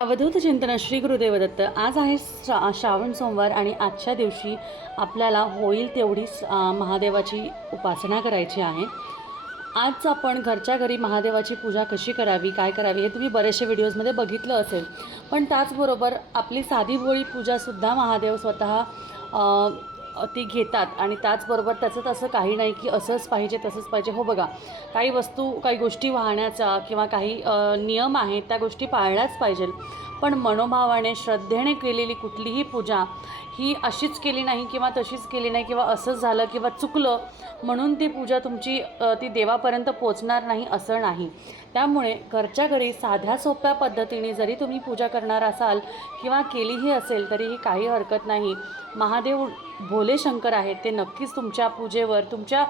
अवधूत चिंतन श्री गुरुदेव दत्त आज आहे श्रा श्रावण सोमवार आणि आजच्या दिवशी आपल्याला होईल तेवढीच महादेवाची उपासना करायची आहे. आज आपण घरच्या घरी महादेवाची पूजा कशी करावी काय करावी हे तुम्ही बरेचसे व्हिडिओजमध्ये बघितलं असेल. पण त्याचबरोबर आपली साधी भोळी पूजासुद्धा महादेव स्वतः ती घेतात. आणि त्याचबरोबर त्याचं तसं काही नाही की असंच पाहिजे तसंच पाहिजे. हो बघा काही वस्तू काही गोष्टी वाहण्याचा किंवा काही नियम आहेत त्या गोष्टी पाळल्याच पाहिजे पण मनोभावाने श्रद्धेने केलेली कुठलीही पूजा ही अशीच केली नाही किंवा तशीच केली नाही किंवा असंच झालं किंवा चुकलं म्हणून ती पूजा तुमची ती देवापर्यंत पोचणार नाही असं नाही. त्यामुळे घरच्या घरी साध्या सोप्या पद्धतीने जरी तुम्ही पूजा करणार असाल किंवा केलीही असेल तरीही काही हरकत नाही. महादेव भोले शंकर आहेत ते नक्कीच तुमच्या पूजेवर तुमच्या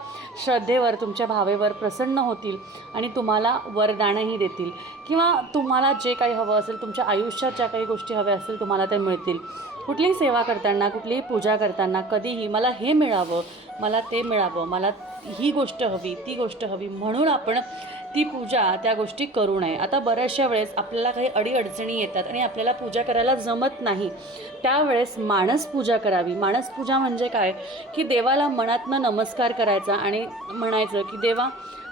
श्रद्धेवर तुमच्या भावेवर प्रसन्न होतील आणि तुम्हाला वरदानही देतील. किंवा तुम्हाला जे काही हवं असेल तुमच्या आयुष्यात ज्या काही गोष्टी हव्या असतील तुम्हाला ते मिळतील. कुठलीही सेवा करताना कुठलीही पूजा करताना कधीही मला हे मिळावं मला ते मिळावं मला ही गोष्ट हवी ती गोष्ट हवी म्हणून आपण ती पूजा त्या गोष्टी करू नये. आता बऱ्याचशा वेळेस आपल्याला काही अडीअडचणी येतात आणि आपल्याला पूजा करायला जमत नाही. त्यावेळेस मानस पूजा करावी. मानस पूजा म्हणजे काय? की देवाला मनातनं नमस्कार करायचा आणि म्हणायचं की देवा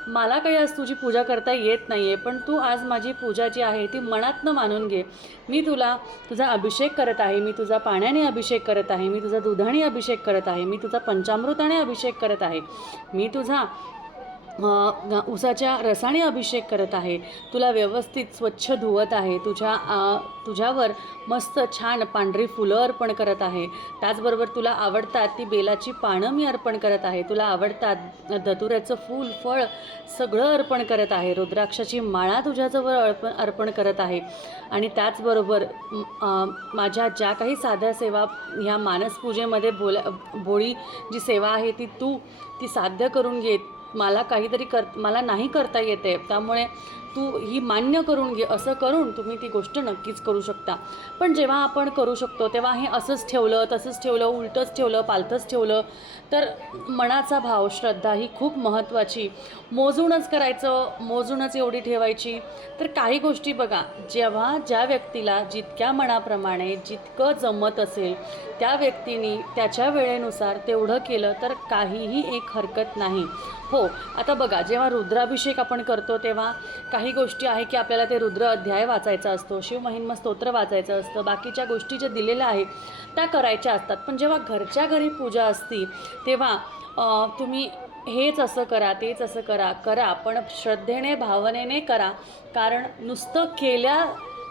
मला काही आज तुझी पूजा करता येत नाही आहे पण तू आज माझी पूजा जी आहे ती मनातनं मानून घे. मी तुला तुझा अभिषेक करत आहे मी तुझा पाण्याने अभिषेक करत आहे मी तुझा दुधाने अभिषेक करत आहे मी तुझा पंचामृताने अभिषेक करत आहे. मी तुझा उसाच्या रसाने अभिषेक करत आहे. तुला व्यवस्थित स्वच्छ धुवत आहे. तुझ्या तुझ्यावर मस्त छान पांढरी फुलं अर्पण करत आहे. त्याचबरोबर तुला आवडतात ती बेलाची पानं मी अर्पण करत आहे. तुला आवडतात दतुऱ्याचं फूल फळ सगळं अर्पण करत आहे. रुद्राक्षाची माळा तुझ्याजवळ अर्पण अर्पण करत आहे. आणि त्याचबरोबर माझ्या ज्या काही साध्या सेवा ह्या मानसपूजेमध्ये बोला बोळी जी सेवा आहे ती तू ती साध्य करून घे मला काहीतरी कर मला नाही करता येते. त्यामुळे तू ही मान्य करून घे असं करून तुम्ही ती गोष्ट नक्कीच करू शकता. पण जेव्हा आपण करू शकतो तेव्हा हे असंच ठेवलं तसंच ठेवलं उलटंच ठेवलं पालथंच ठेवलं तर मनाचा भाव श्रद्धा ही खूप महत्त्वाची. मोजूनच करायचं मोजूनच एवढी ठेवायची. तर काही गोष्टी बघा जेव्हा ज्या व्यक्तीला जितक्या मनाप्रमाणे जितकं जमत असेल त्या व्यक्तीने त्याच्या वेळेनुसार तेवढं केलं तर काहीही एक हरकत नाही. हो आता बघा जेव्हा रुद्राभिषेक आपण करतो तेव्हा काही गोष्टी आहे की आपल्याला ते रुद्र अध्याय वाचायचा असतो शिवमहिन्म स्तोत्र वाचायचं असतं बाकीच्या गोष्टी ज्या दिलेल्या आहेत त्या करायच्या असतात. पण जेव्हा घरच्या घरी पूजा असती तेव्हा तुम्ही हेच असं करा तेच असं करा करा पण श्रद्धेने भावनेने करा. कारण नुसतं केल्या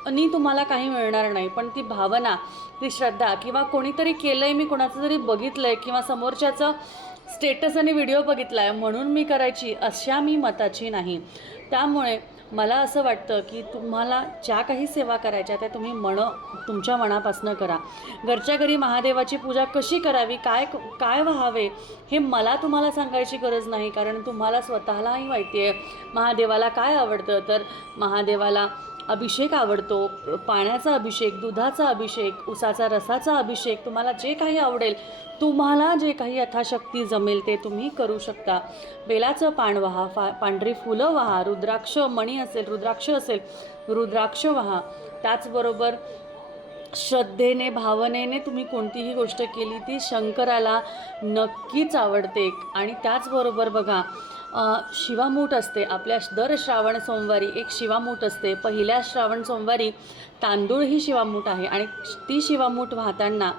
नी तुम्हाला काही मिळणार नाही पण ती भावना ती श्रद्धा किंवा कोणीतरी केलं आहे मी कोणाचं तरी बघितलं आहे किंवा समोरच्याचं स्टेटस आणि व्हिडिओ बघितला आहे म्हणून मी करायची अशा मी मताची नाही. त्यामुळे मला असं वाटतं की तुम्हाला ज्या काही सेवा करायच्या त्या तुम्ही मन तुमच्या मनापासून करा. घरच्या घरी महादेवाची पूजा कशी करावी काय काय व्हावे हे मला तुम्हाला सांगायची गरज नाही कारण तुम्हाला स्वतःलाही माहिती आहे महादेवाला काय आवडतं? तर महादेवाला अभिषेक आवडतो पाण्याचा अभिषेक दुधाचा अभिषेक उसाचा रसाचा अभिषेक तुम्हाला जे काही आवडेल तुम्हाला जे काही यथाशक्ती जमेल ते तुम्ही करू शकता. बेलाचं पान वहा फा पांढरी फुलं वहा रुद्राक्ष मणी असेल रुद्राक्ष असेल रुद्राक्ष वहा. त्याचबरोबर श्रद्धेने भावनेने तुम्ही कोणतीही गोष्ट केली ती शंकराला नक्कीच आवडते. आणि त्याचबरोबर बघा शिवामूठ असते. आपल्या दर श्रावण सोमवारी एक शिवामूठ असते. पहिल्या श्रावण सोमवारी तांदूळ ही शिवामूठ आहे आणि ती शिवामूठ वाहताना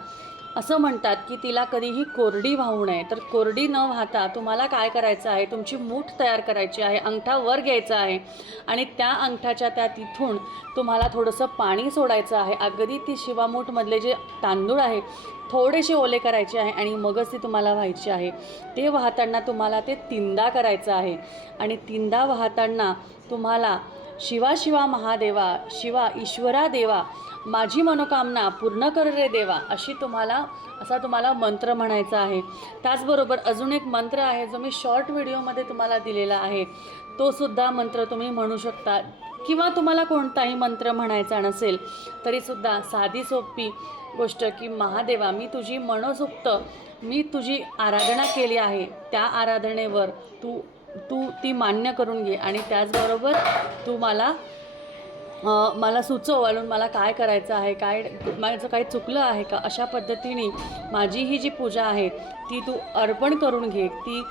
असं म्हणतात की तिला कधीही कोरडी वाहू नये. तर कोरडी न वाहता तुम्हाला काय करायचं आहे? तुमची मूठ तयार करायची आहे अंगठा वर घ्यायचा आहे आणि त्या अंगठाच्या त्या तिथून तुम्हाला थोडंसं पाणी सोडायचं आहे. अगदी ती शिवामूठमधले जे तांदूळ आहे थोडेसे ओले करायचे आहे आणि मगच ती तुम्हाला व्हायची आहे. ते वाहताना तुम्हाला ते तीनदा करायचं आहे आणि तीनदा वाहताना तुम्हाला शिवा शिवा महादेवा शिवा ईश्वरा देवा माझी मनोकामना पूर्ण कर रे देवा अशी तुम्हाला असा तुम्हाला मंत्र म्हणायचा आहे. त्याचबरोबर अजून एक मंत्र आहे जो मी शॉर्ट व्हिडिओमध्ये तुम्हाला दिलेला आहे. तो सुद्धा मंत्र तुम्ही म्हणू शकता. किंवा तुम्हाला कोणताही मंत्र म्हणायचा नसेल तरीसुद्धा साधी सोपी गोष्ट की महादेवा मी तुझी मनोसुक्त मी तुझी आराधना केली आहे. त्या आराधनेवर तू तू ती मान्य करून घे आणि त्याचबरोबर तू मला मला सुचव अजून मला काय करायचं आहे काय माझं काही चुकलं आहे का? अशा पद्धतीने माझी ही जी पूजा आहे ती तू अर्पण करून घे ती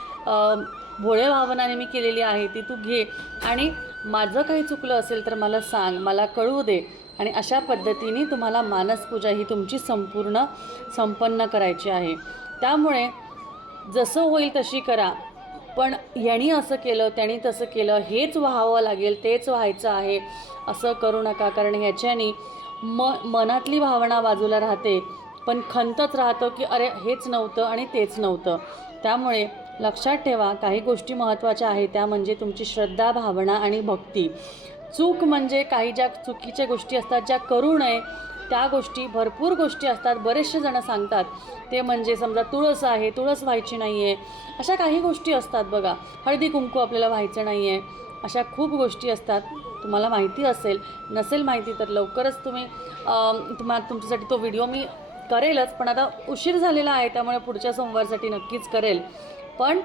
भोळे भावनाने मी केलेली आहे ती तू घे. आणि माझं काही चुकलं असेल तर मला सांग मला कळवू दे. आणि अशा पद्धतीने तुम्हाला मानसपूजा ही तुमची संपूर्ण संपन्न करायची आहे. त्यामुळे जसं होईल तशी करा. पण यांनी असं केलं त्यांनी तसं केलं हेच व्हावं लागेल तेच व्हायचं आहे असं करू नका. कारण ह्याच्याने म मनातली भावना बाजूला राहते पण खंतच राहतं की अरे हेच नव्हतं आणि तेच नव्हतं. त्यामुळे लक्षात ठेवा काही गोष्टी महत्त्वाच्या आहेत त्या म्हणजे तुमची श्रद्धा भावना आणि भक्ती. चूक म्हणजे काही ज्या चुकीच्या गोष्टी असतात ज्या करू नये त्या गोष्टी भरपूर गोष्टी असतात बरेचसे जणं सांगतात. ते म्हणजे समजा तुळस आहे तुळस व्हायची नाही आहे अशा काही गोष्टी असतात बघा. हळदी कुंकू आपल्याला व्हायचं नाही आहे अशा खूप गोष्टी असतात. तुम्हाला माहिती असेल नसेल माहिती तर लवकरच तुम्ही तुम्हा तुमच्यासाठी तो व्हिडिओ मी करेलच. पण आता उशीर झालेला आहे त्यामुळे पुढच्या सोमवारसाठी नक्कीच करेल. पण